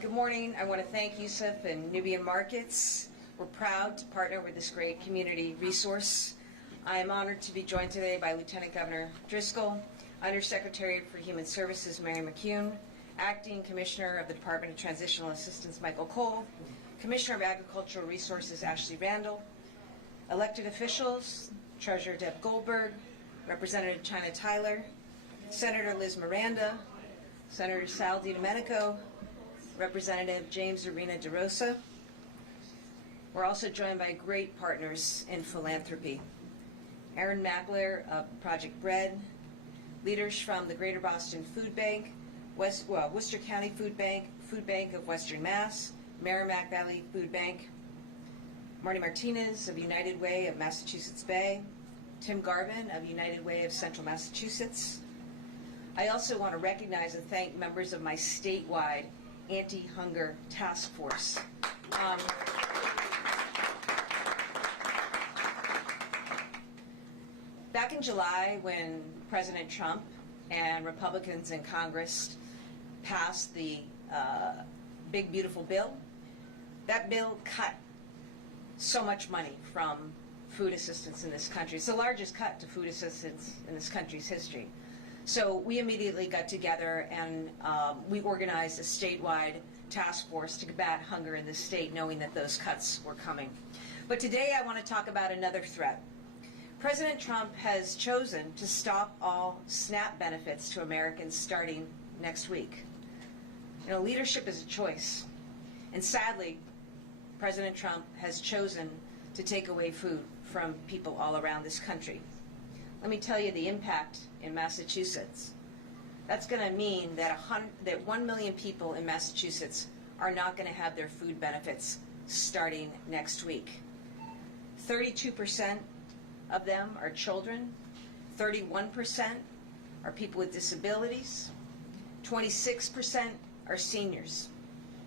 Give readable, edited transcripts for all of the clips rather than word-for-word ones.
Good morning. I want to thank Yusuf and Nubian Markets. We're proud to partner with this great community resource. I am honored to be joined today by Lieutenant Governor Driscoll, Undersecretary for Human Services Mary McCune, Acting Commissioner of the Department of Transitional Assistance Michael Cole, Commissioner of Agricultural Resources Ashley Randall, elected officials, Treasurer Deb Goldberg, Representative China Tyler, Senator Liz Miranda, Senator Sal DiDomenico, Representative James Arena DeRosa. We're also joined by great partners in philanthropy. Aaron Mackler of Project Bread, leaders from the Greater Boston Food Bank, Worcester County Food Bank of Western Mass, Merrimack Valley Food Bank, Marty Martinez of United Way of Massachusetts Bay, Tim Garvin of United Way of Central Massachusetts. I also want to recognize and thank members of my statewide anti-hunger task force. Back in July, when President Trump and Republicans in Congress passed the Big Beautiful Bill, that bill cut so much money from food assistance in this country. It's the largest cut to food assistance in this country's history. So we immediately got together and we organized a statewide task force to combat hunger in the state, knowing that those cuts were coming. But today I want to talk about another threat. President Trump has chosen to stop all SNAP benefits to Americans starting next week. You know, leadership is a choice. And sadly, President Trump has chosen to take away food from people all around this country. Let me tell you the impact in Massachusetts. That's going to mean that 1 million people in Massachusetts are not going to have their food benefits starting next week. 32% of them are children, 31% are people with disabilities, 26% are seniors.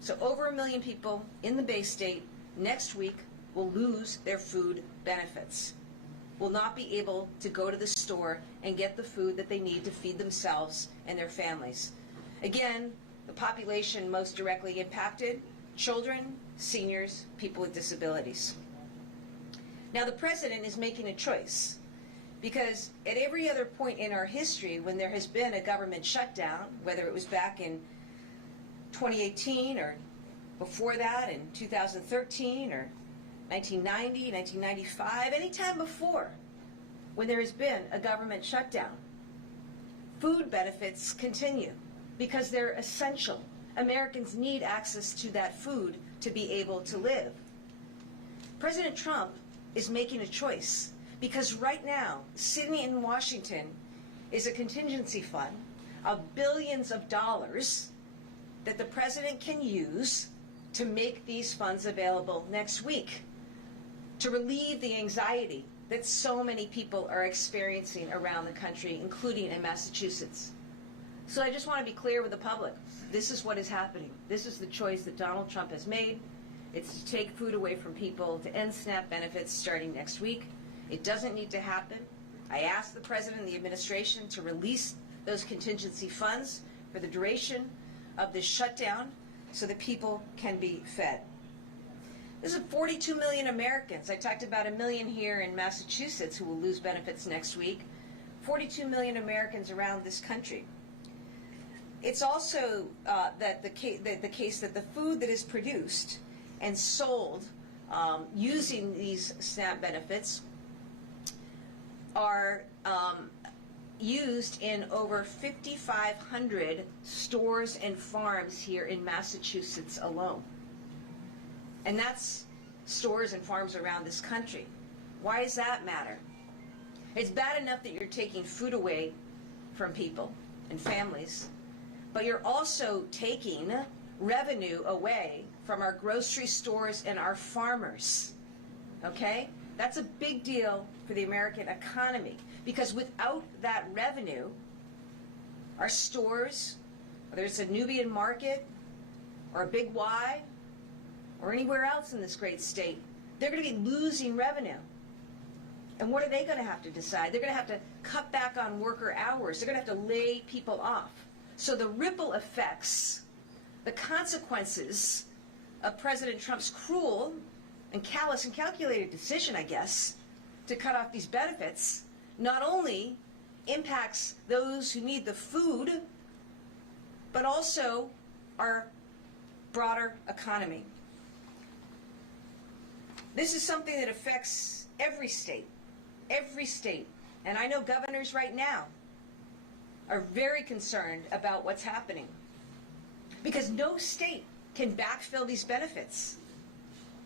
So over 1 million people in the Bay State next week will lose their food benefits, will not be able to go to the store and get the food that they need to feed themselves and their families. Again, the population most directly impacted: children, seniors, people with disabilities. Now the president is making a choice, because at every other point in our history when there has been a government shutdown, whether it was back in 2018 or before that in 2013 or 1990, 1995, any time before when there has been a government shutdown, food benefits continue because they're essential. Americans need access to that food to be able to live. President Trump is making a choice because right now, sitting in Washington is a contingency fund of billions of dollars that the president can use to make these funds available next week, to relieve the anxiety that so many people are experiencing around the country, including in Massachusetts. So I just want to be clear with the public. This is what is happening. This is the choice that Donald Trump has made. It's to take food away from people, to end SNAP benefits starting next week. It doesn't need to happen. I asked the president and the administration to release those contingency funds for the duration of this shutdown so that people can be fed. This is 42 million Americans. I talked about 1 million here in Massachusetts who will lose benefits next week. 42 million Americans around this country. It's also that the case that the food that is produced and sold using these SNAP benefits are used in over 5,500 stores and farms here in Massachusetts alone. And that's stores and farms around this country. Why does that matter? It's bad enough that you're taking food away from people and families, but you're also taking revenue away from our grocery stores and our farmers. Okay? That's a big deal for the American economy, because without that revenue, our stores, whether it's a Nubian Market or a Big Y or anywhere else in this great state, they're going to be losing revenue. And what are they going to have to decide? They're going to have to cut back on worker hours. They're going to have to lay people off. So the ripple effects the consequences of President Trump's cruel and callous and calculated decision, I guess, to cut off these benefits, not only impacts those who need the food, but also our broader economy. This is something that affects every state, and I know governors right now are very concerned about what's happening because no state can backfill these benefits.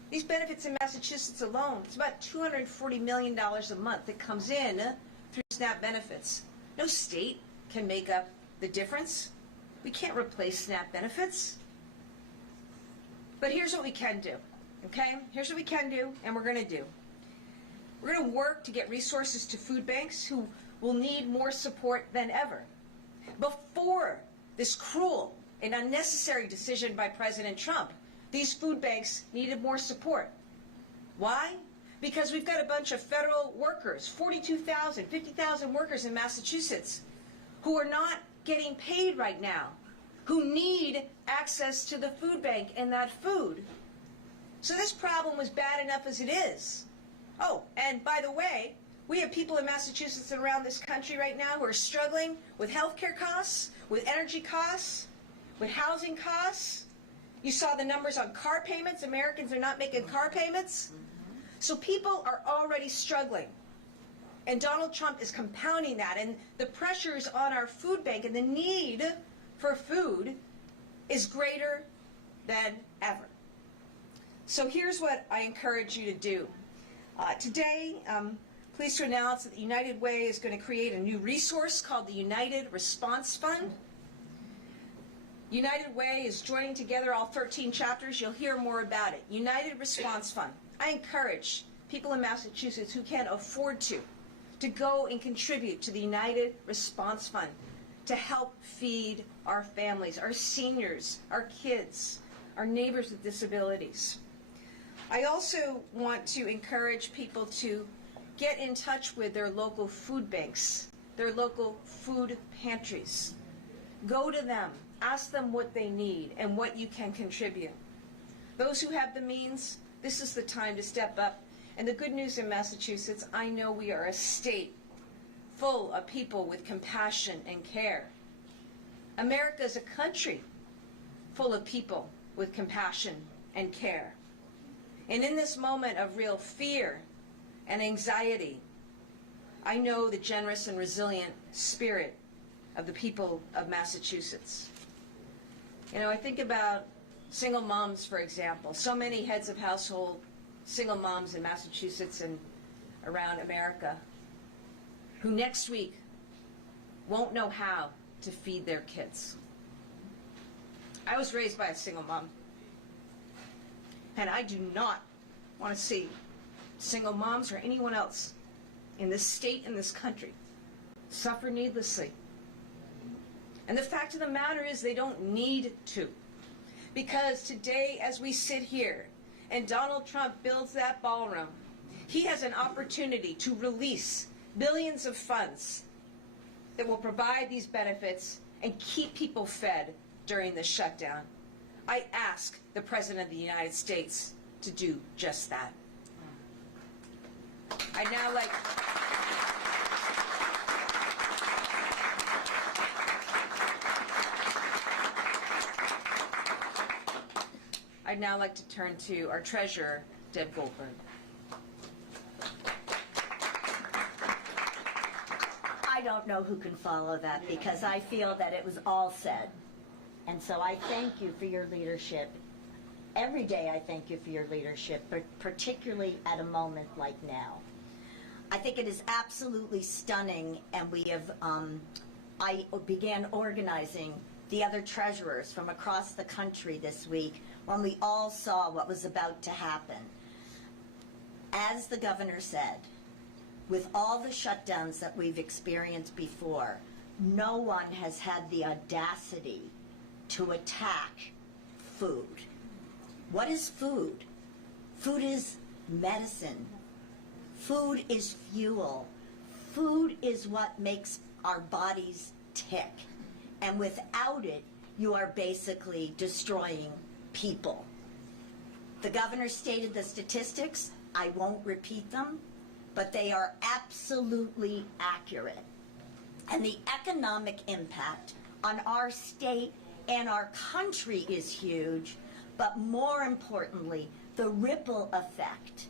These benefits in Massachusetts alone, it's about $240 million a month that comes in through SNAP benefits. No state can make up the difference. We can't replace SNAP benefits. But here's what we can do, okay? Here's what we can do, and we're going to do. We're going to work to get resources to food banks who will need more support than ever. Before this cruel and unnecessary decision by President Trump, these food banks needed more support. Why? Because we've got a bunch of federal workers, 42,000, 50,000 workers in Massachusetts, who are not getting paid right now, who need access to the food bank and that food. So this problem was bad enough as it is. Oh, and by the way, we have people in Massachusetts and around this country right now who are struggling with healthcare costs, with energy costs, with housing costs. You saw the numbers on car payments. Americans are not making car payments. So people are already struggling. And Donald Trump is compounding that. And the pressures on our food bank and the need for food is greater than ever. So here's what I encourage you to do. Today, pleased to announce that the United Way is going to create a new resource called the United Response Fund. United Way is joining together all 13 chapters. You'll hear more about it. United Response Fund. I encourage people in Massachusetts who can't afford to go and contribute to the United Response Fund to help feed our families, our seniors, our kids, our neighbors with disabilities. I also want to encourage people to get in touch with their local food banks, their local food pantries. Go to them, ask them what they need and what you can contribute. Those who have the means, this is the time to step up. And the good news in Massachusetts, I know we are a state full of people with compassion and care. America is a country full of people with compassion and care. And in this moment of real fear and anxiety, I know the generous and resilient spirit of the people of Massachusetts. You know, I think about single moms, for example. So many heads of household, single moms in Massachusetts and around America, who next week won't know how to feed their kids. I was raised by a single mom. And I do not want to see single moms or anyone else in this state, in this country, suffer needlessly. And the fact of the matter is they don't need to. Because today, as we sit here and Donald Trump builds that ballroom, he has an opportunity to release billions of funds that will provide these benefits and keep people fed during the shutdown. I ask the President of the United States to do just that. I'd now like to turn to our treasurer, Deb Goldberg. I don't know who can follow that because I feel that it was all said. And so I thank you for your leadership. Every day I thank you for your leadership, but particularly at a moment like now. I think it is absolutely stunning, and we have, I began organizing the other treasurers from across the country this week when we all saw what was about to happen. As the governor said, with all the shutdowns that we've experienced before, no one has had the audacity to attack food. What is food? Food is medicine. Food is fuel. Food is what makes our bodies tick. And without it, you are basically destroying people. The governor stated the statistics. I won't repeat them, but they are absolutely accurate. And the economic impact on our state and our country is huge, but more importantly, the ripple effect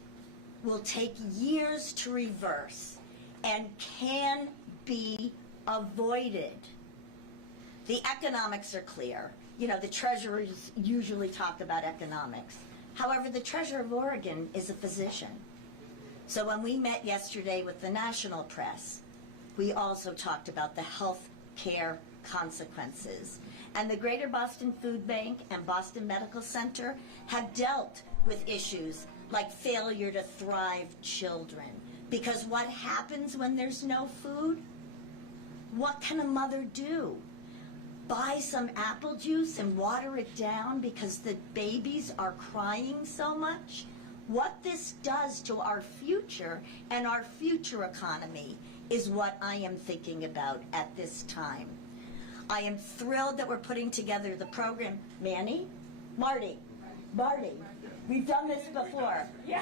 will take years to reverse and can be avoided. The economics are clear. You know, the treasurers usually talk about economics. However, the treasurer of Oregon is a physician. So when we met yesterday with the national press, we also talked about the health care consequences. And the Greater Boston Food Bank and Boston Medical Center have dealt with issues like failure to thrive children. Because what happens when there's no food? What can a mother do? Buy some apple juice and water it down because the babies are crying so much? What this does to our future and our future economy is what I am thinking about at this time. I am thrilled that we're putting together the program. Manny? Marty, we've done this before. Yeah.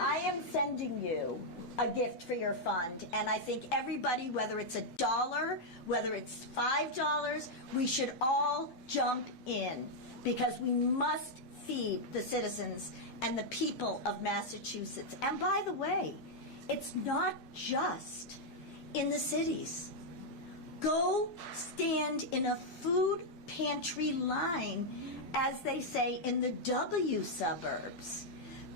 I am sending you a gift for your fund, and I think everybody, whether it's $1, whether it's $5, we should all jump in because we must feed the citizens and the people of Massachusetts. And by the way, it's not just in the cities. Go stand in a food pantry line, as they say, in the W suburbs,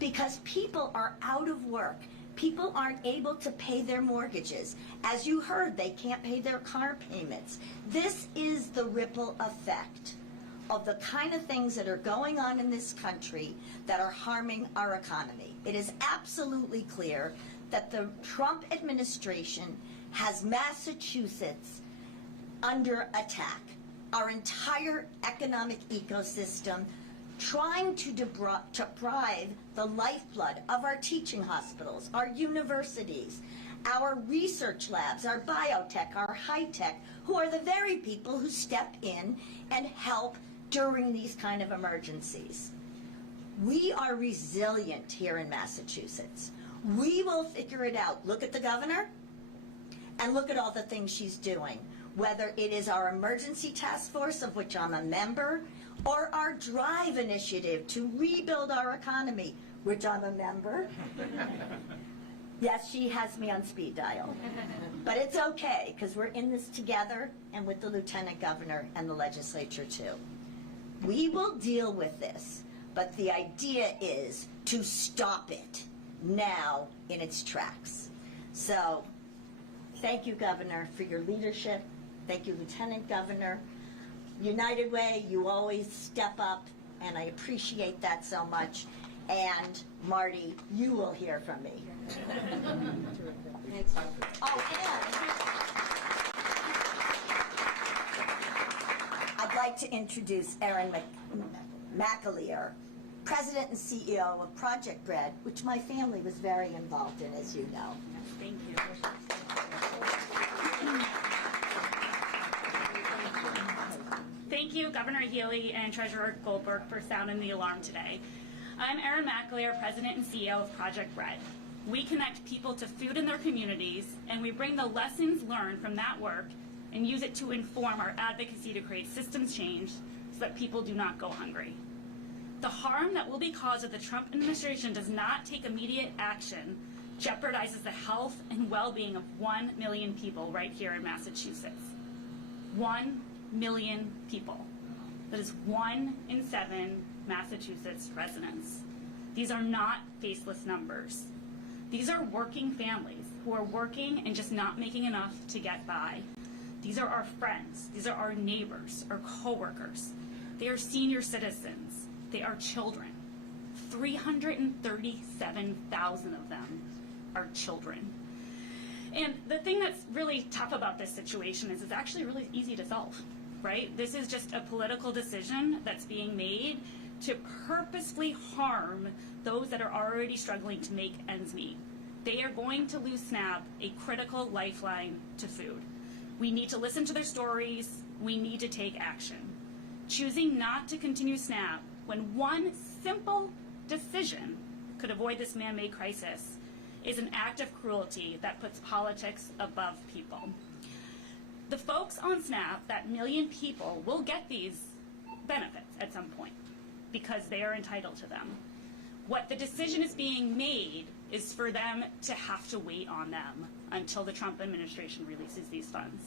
because people are out of work. People aren't able to pay their mortgages. As you heard, they can't pay their car payments. This is the ripple effect of the kind of things that are going on in this country that are harming our economy. It is absolutely clear that the Trump administration has Massachusetts under attack. Our entire economic ecosystem trying to deprive the lifeblood of our teaching hospitals, our universities, our research labs, our biotech, our high-tech, who are the very people who step in and help during these kind of emergencies. We are resilient here in Massachusetts. We will figure it out. Look at the governor and look at all the things she's doing, whether it is our emergency task force, of which I'm a member, or our DRIVE initiative to rebuild our economy, which I'm a member. Yes, she has me on speed dial. But it's okay, because we're in this together, and with the lieutenant governor and the legislature too. We will deal with this, but the idea is to stop it now in its tracks. So, thank you, Governor, for your leadership. Thank you, Lieutenant Governor. United Way, you always step up, and I appreciate that so much. And Marty, you will hear from me. Oh, and I'd like to introduce Erin McAleer, President and CEO of Project Bread, which my family was very involved in, as you know. Thank you. Thank you, Governor Healey and Treasurer Goldberg, for sounding the alarm today. I'm Erin McAleer, President and CEO of Project Bread. We connect people to food in their communities, and we bring the lessons learned from that work and use it to inform our advocacy to create systems change so that people do not go hungry. The harm that will be caused if the Trump administration does not take immediate action jeopardizes the health and well-being of 1 million people right here in Massachusetts. 1 million people. That is 1 in 7 Massachusetts residents. These are not faceless numbers. These are working families who are working and just not making enough to get by. These are our friends. These are our neighbors, our coworkers. They are senior citizens. They are children. 337,000 of them are children. And the thing that's really tough about this situation is it's actually really easy to solve, right? This is just a political decision that's being made to purposefully harm those that are already struggling to make ends meet. They are going to lose SNAP, a critical lifeline to food. We need to listen to their stories. We need to take action. Choosing not to continue SNAP when one simple decision could avoid this man-made crisis is an act of cruelty that puts politics above people. The folks on SNAP, that million people, will get these benefits at some point because they are entitled to them. What the decision is being made is for them to have to wait on them until the Trump administration releases these funds.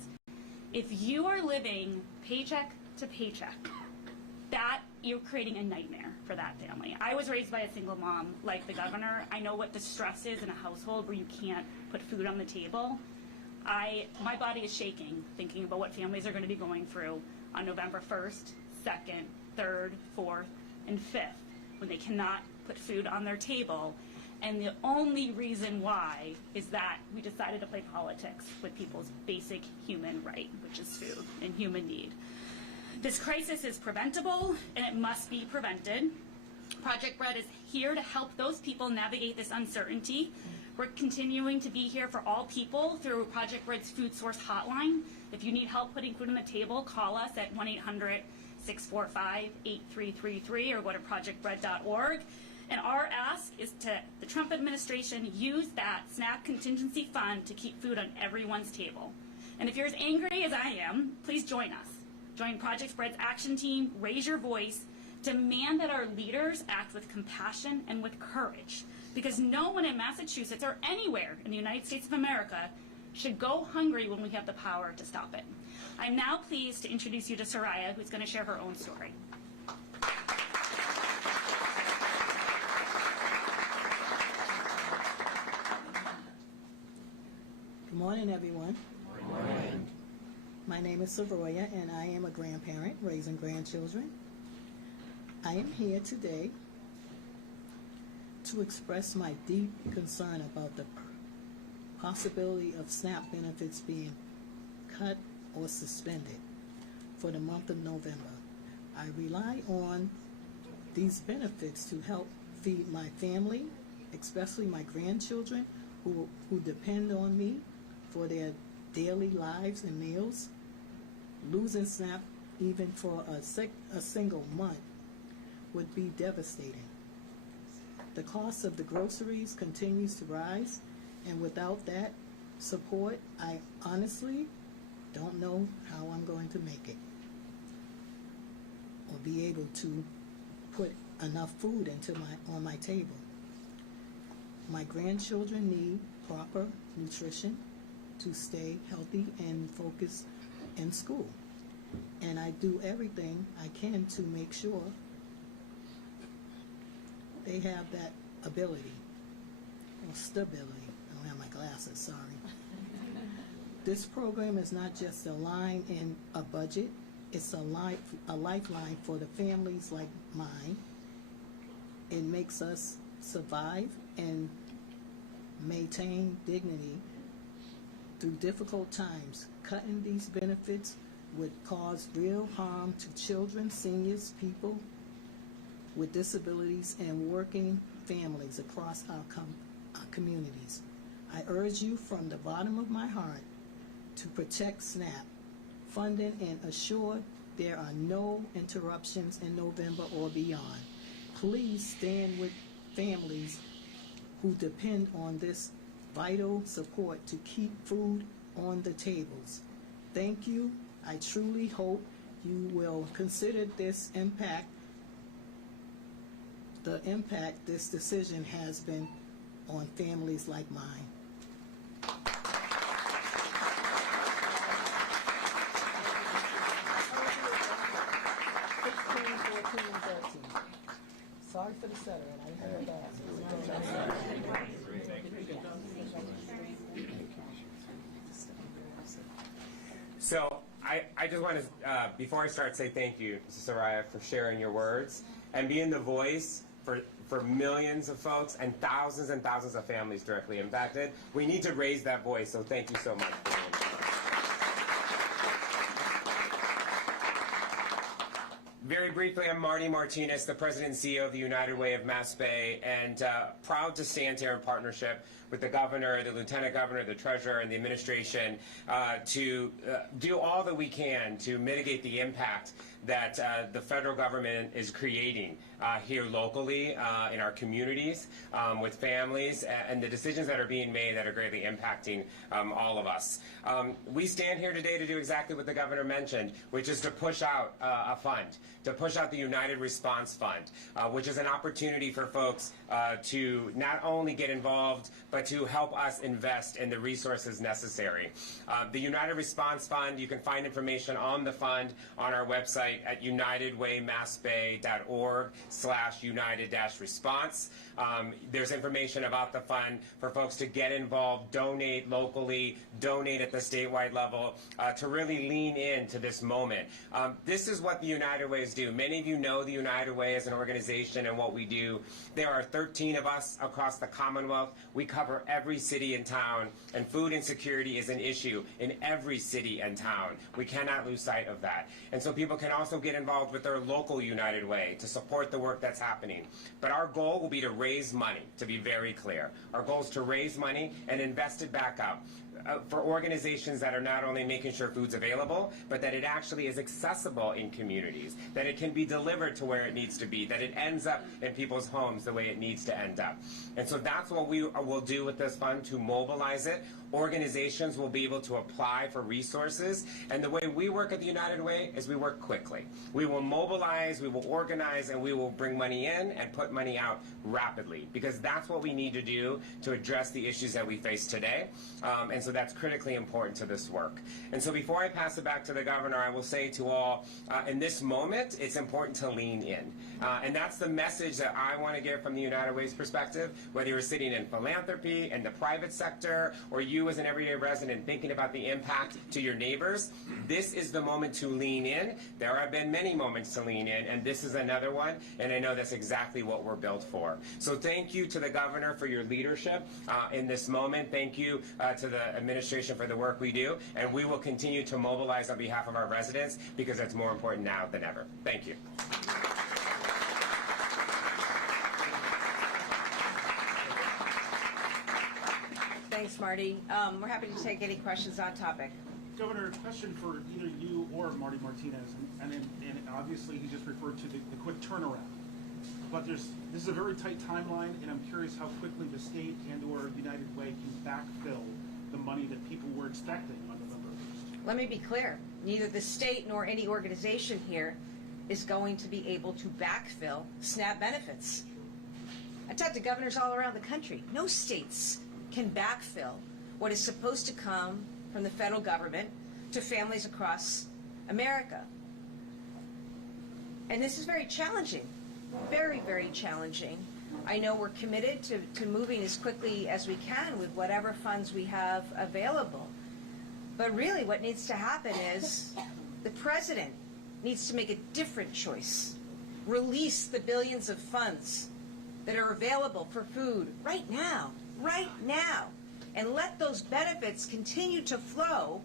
If you are living paycheck to paycheck, that you're creating a nightmare for that family. I was raised by a single mom like the governor. I know what the stress is in a household where you can't put food on the table. My body is shaking thinking about what families are going to be going through on November 1st, 2nd, 3rd, 4th, and 5th when they cannot put food on their table. And the only reason why is that we decided to play politics with people's basic human right, which is food and human need. This crisis is preventable, and it must be prevented. Project Bread is here to help those people navigate this uncertainty. We're continuing to be here for all people through Project Bread's Food Source Hotline. If you need help putting food on the table, call us at 1-800-645-8333 or go to projectbread.org. And our ask is to the Trump administration use that SNAP contingency fund to keep food on everyone's table. And if you're as angry as I am, please join us. Join Project Bread's action team, raise your voice, demand that our leaders act with compassion and with courage. Because no one in Massachusetts or anywhere in the United States of America should go hungry when we have the power to stop it. I'm now pleased to introduce you to Soraya, who's going to share her own story. Good morning, everyone. Good morning. My name is Soraya, and I am a grandparent raising grandchildren. I am here today to express my deep concern about the possibility of SNAP benefits being cut or suspended for the month of November. I rely on these benefits to help feed my family, especially my grandchildren who depend on me for their daily lives and meals. Losing SNAP even for a single month would be devastating. The cost of the groceries continues to rise, and without that support, I honestly don't know how I'm going to make it or be able to put enough food on my table. My grandchildren need proper nutrition to stay healthy and focused in school. And I do everything I can to make sure they have that ability or stability. I don't have my glasses, sorry. This program is not just a line in a budget, it's a lifeline for the families like mine. It makes us survive and maintain dignity through difficult times. Cutting these benefits would cause real harm to children, seniors, people with disabilities, and working families across our communities. I urge you from the bottom of my heart to protect SNAP funding and assure there are no interruptions in November or beyond. Please stand with families who depend on this vital support to keep food on the tables. Thank you. I truly hope you will consider the impact this decision has been on families like mine. Sorry for the stutter, I heard that. So I just want to, before I start, say thank you, Mrs. Soraya, for sharing your words and being the voice for millions of folks and thousands of families directly impacted. We need to raise that voice, so thank you so much for doing that. Very briefly, I'm Marty Martinez, the President and CEO of the United Way of Mass Bay, and proud to stand here in partnership with the Governor, the Lieutenant Governor, the Treasurer, and the Administration to do all that we can to mitigate the impact that the federal government is creating here locally in our communities with families and the decisions that are being made that are greatly impacting all of us. We stand here today to do exactly what the Governor mentioned, which is to push out a fund, to push out the United Response Fund, which is an opportunity for folks to not only get involved, but to help us invest in the resources necessary. The United Response Fund, you can find information on the fund on our website at unitedwaymassbay.org/united-response. There's information about the fund for folks to get involved, donate locally, donate at the statewide level, to really lean into this moment. This is what the United Ways do. Many of you know the United Way as an organization and what we do. There are 13 of us across the Commonwealth. We cover every city and town, and food insecurity is an issue in every city and town. We cannot lose sight of that. And so people can also get involved with their local United Way to support the work that's happening. But our goal will be to raise money, to be very clear. Our goal is to raise money and invest it back up for organizations that are not only making sure food's available, but that it actually is accessible in communities, that it can be delivered to where it needs to be, that it ends up in people's homes the way it needs to end up. And so that's what we will do with this fund, to mobilize it. Organizations will be able to apply for resources, and the way we work at the United Way is we work quickly. We will mobilize, we will organize, and we will bring money in and put money out rapidly, because that's what we need to do to address the issues that we face today. And so that's critically important to this work. And so before I pass it back to the Governor, I will say to all, in this moment, it's important to lean in. And that's the message that I want to give from the United Way's perspective, whether you're sitting in philanthropy, in the private sector, or you as an everyday resident thinking about the impact to your neighbors. This is the moment to lean in. There have been many moments to lean in, and this is another one, and I know that's exactly what we're built for. So thank you to the Governor for your leadership in this moment. Thank you to the administration for the work we do, and we will continue to mobilize on behalf of our residents, because it's more important now than ever. Thank you. Thanks, Marty. We're happy to take any questions on topic. Governor, a question for either you or Marty Martinez, and obviously he just referred to the quick turnaround. But this is a very tight timeline, and I'm curious how quickly the state and/or United Way can backfill the money that people were expecting on November 1st. Let me be clear. Neither the state nor any organization here is going to be able to backfill SNAP benefits. I talked to governors all around the country. No states can backfill what is supposed to come from the federal government to families across America. And this is very challenging, very, very challenging. I know we're committed to moving as quickly as we can with whatever funds we have available. But really what needs to happen is the president needs to make a different choice. Release the billions of funds that are available for food right now, and let those benefits continue to flow,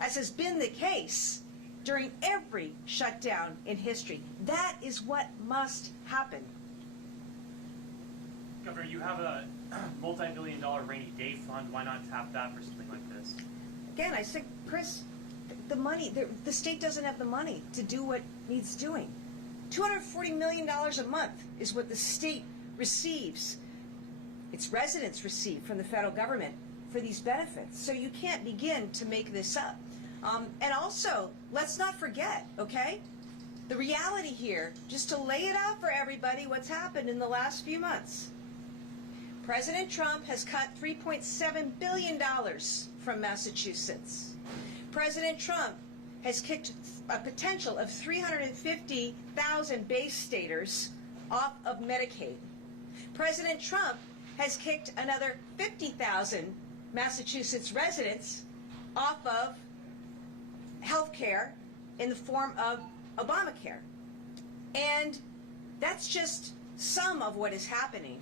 as has been the case during every shutdown in history. That is what must happen. Governor, you have a multi-billion-dollar rainy day fund. Why not tap that for something like this? Again, I said, Chris, the money, the state doesn't have the money to do what needs doing. $240 million a month is what the state receives, its residents receive from the federal government for these benefits. So you can't begin to make this up. And also, let's not forget, okay, the reality here, just to lay it out for everybody, what's happened in the last few months. President Trump has cut $3.7 billion from Massachusetts. President Trump has kicked a potential of 350,000 base staters off of Medicaid. President Trump has kicked another 50,000 Massachusetts residents off of health care in the form of Obamacare. And that's just some of what is happening.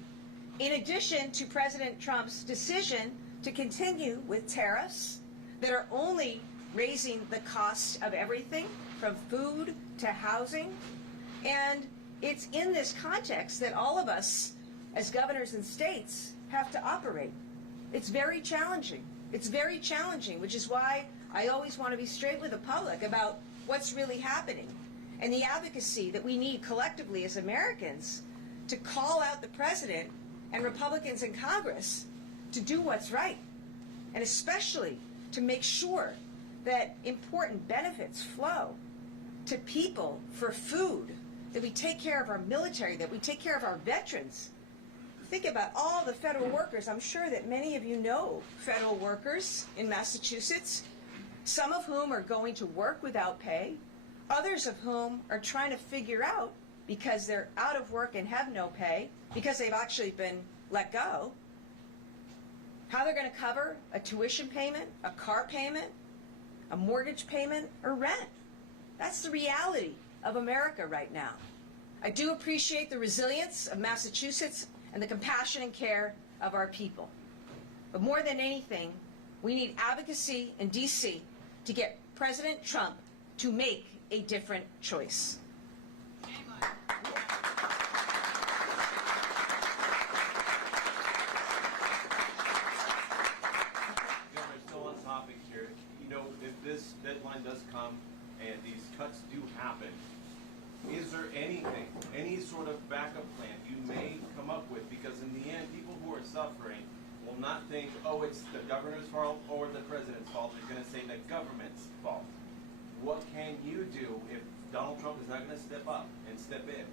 In addition to President Trump's decision to continue with tariffs that are only raising the cost of everything from food to housing, And it's in this context that all of us, as governors and states, have to operate. It's very challenging. It's very challenging, which is why I always want to be straight with the public about what's really happening and the advocacy that we need collectively as Americans to call out the president and Republicans in Congress to do what's right, and especially to make sure that important benefits flow to people for food, that we take care of our military, that we take care of our veterans. Think about all the federal workers. I'm sure that many of you know federal workers in Massachusetts, some of whom are going to work without pay, others of whom are trying to figure out, because they're out of work and have no pay, because they've actually been let go, how they're going to cover a tuition payment, a car payment, a mortgage payment, or rent. That's the reality of America right now. I do appreciate the resilience of Massachusetts and the compassion and care of our people. But more than anything, we need advocacy in D.C. to get President Trump to make a different choice. Still on topic here. You know, if this deadline does come and these cuts do happen, is there anything, any sort of backup plan you may come up with? Because in the end, people who are suffering will not think, oh, it's the governor's fault or the president's fault. They're going to say the government's fault. What can you do if Donald Trump is not going to step up and step in?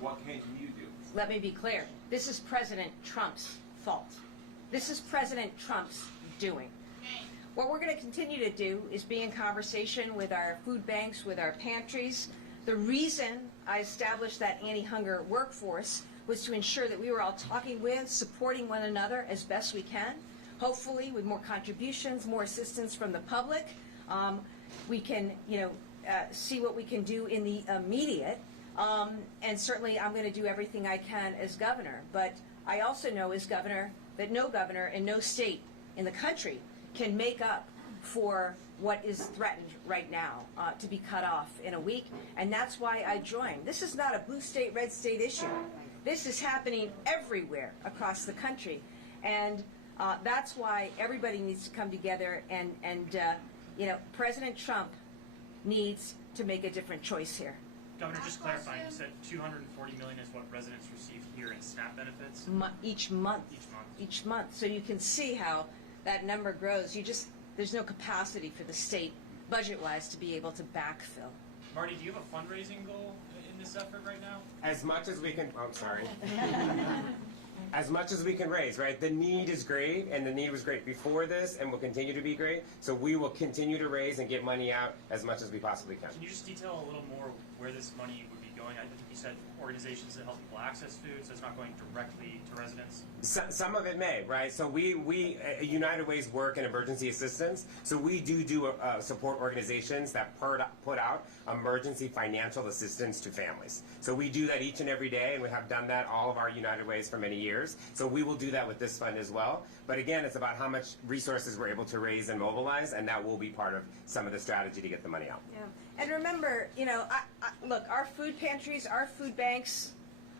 What can you do? Let me be clear. This is President Trump's fault. This is President Trump's doing. What we're going to continue to do is be in conversation with our food banks, with our pantries. The reason I established that anti-hunger workforce was to ensure that we were all talking with, supporting one another as best we can. Hopefully, with more contributions, more assistance from the public, we can, see what we can do in the immediate. And certainly, I'm going to do everything I can as governor. But I also know as governor that no governor and no state in the country can make up for what is threatened right now to be cut off in a week. And that's why I joined. This is not a blue state, red state issue. This is happening everywhere across the country. And that's why everybody needs to come together and President Trump needs to make a different choice here. Governor, just clarifying, you said $240 million is what residents receive here in SNAP benefits? Each month. Each month. Each month. So you can see how that number grows. There's no capacity for the state, budget-wise, to be able to backfill. Marty, do you have a fundraising goal in this effort right now? As much as we can, I'm sorry. As much as we can raise, right? The need is great, and the need was great before this, and will continue to be great. So we will continue to raise and get money out as much as we possibly can. Can you just detail a little more where this money would be going? I think you said organizations that help people access food, so it's not going directly to residents. Some of it may, right? So we United Way's work in emergency assistance. So we do support organizations that put out emergency financial assistance to families. So we do that each and every day, and we have done that all of our United Ways for many years. So we will do that with this fund as well. But again, it's about how much resources we're able to raise and mobilize, and that will be part of some of the strategy to get the money out. Yeah. And remember, look, our food pantries, our food banks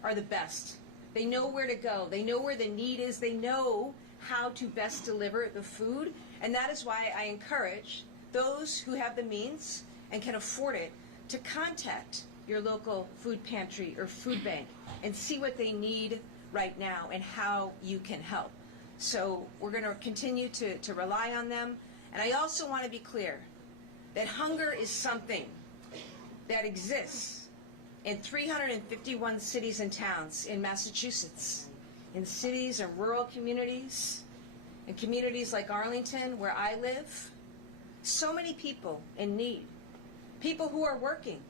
are the best. They know where to go. They know where the need is. They know how to best deliver the food. And that is why I encourage those who have the means and can afford it to contact your local food pantry or food bank and see what they need right now and how you can help. So we're going to continue to rely on them. And I also want to be clear that hunger is something that exists in 351 cities and towns in Massachusetts, in cities and rural communities, in communities like Arlington, where I live. So many people in need, people who are working,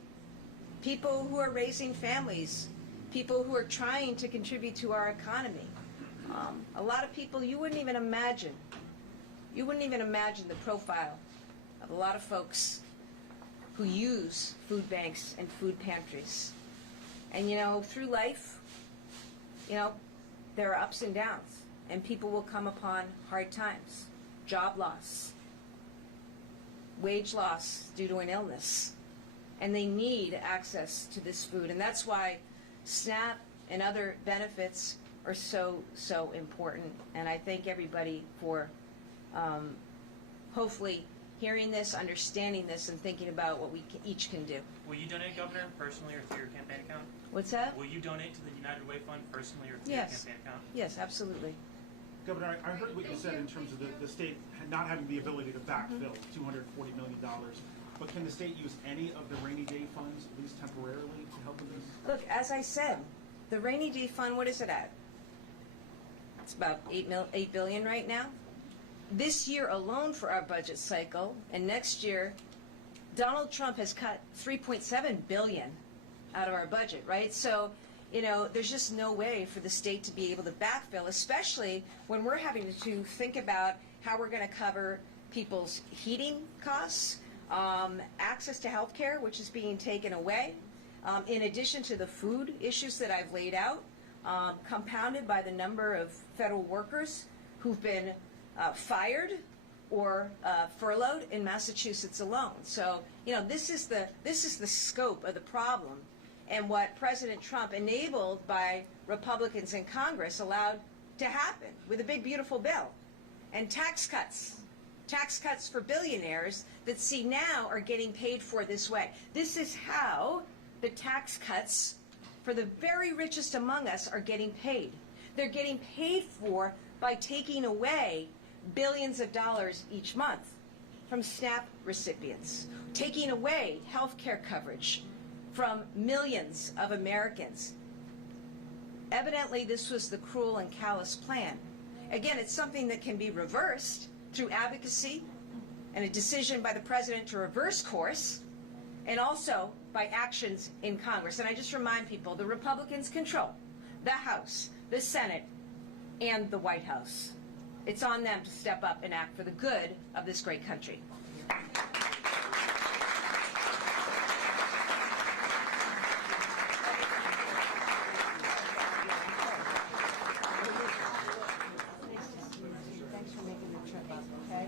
people who are raising families, people who are trying to contribute to our economy. A lot of people you wouldn't even imagine. You wouldn't even imagine the profile of a lot of folks who use food banks and food pantries. And through life, there are ups and downs, and people will come upon hard times, job loss, wage loss due to an illness, and they need access to this food. And that's why SNAP and other benefits are so, so important. And I thank everybody for hopefully hearing this, understanding this, and thinking about what we each can do. Will you donate, Governor, personally or through your campaign account? What's that? Will you donate to the United Way Fund personally or through Yes. your campaign account? Yes, absolutely. Governor, I heard what you said in terms of the state not having the ability to backfill $240 million. But can the state use any of the rainy day funds, at least temporarily, to help with this? Look, as I said, the rainy day fund, what is it at? It's about $8 billion right now. This year alone for our budget cycle, and next year, Donald Trump has cut $3.7 billion out of our budget, right? So, you know, there's just no way for the state to be able to backfill, especially when we're having to think about how we're going to cover people's heating costs, access to health care, which is being taken away, in addition to the food issues that I've laid out, compounded by the number of federal workers who've been fired or furloughed in Massachusetts alone. So, you know, this is the scope of the problem, and what President Trump, enabled by Republicans in Congress, allowed to happen with a big, beautiful bill. And tax cuts for billionaires that see now are getting paid for this way. This is how the tax cuts for the very richest among us are getting paid. They're getting paid for by taking away billions of dollars each month from SNAP recipients, taking away health care coverage from millions of Americans. Evidently, this was the cruel and callous plan. Again, it's something that can be reversed through advocacy and a decision by the president to reverse course, and also by actions in Congress. And I just remind people, the Republicans control the House, the Senate, and the White House. It's on them to step up and act for the good of this great country. Thanks for making the trip up, okay?